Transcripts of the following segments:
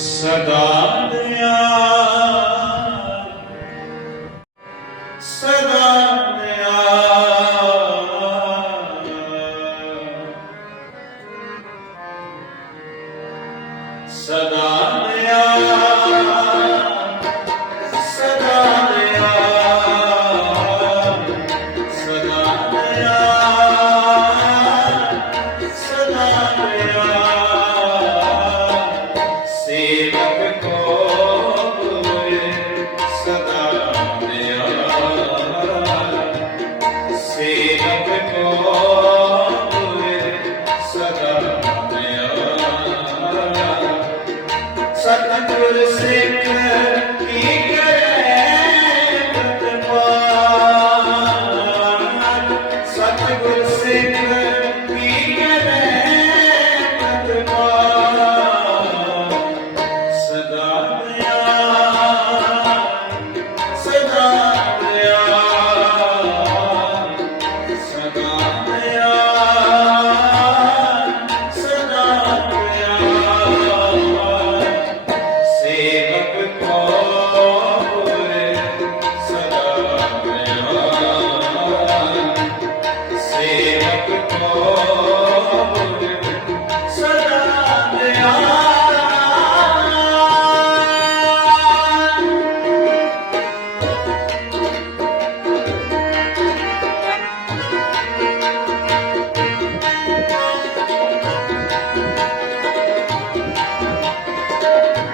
ਸਦਾ ਨਿਆਰ ਸਦਾ ਨਿਆਰ ਸਦਾ Oh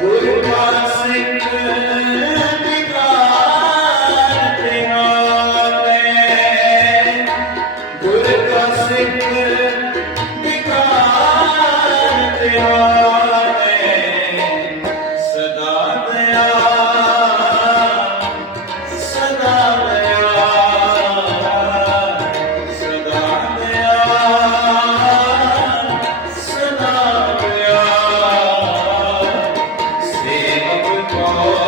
জোরে don't Amen.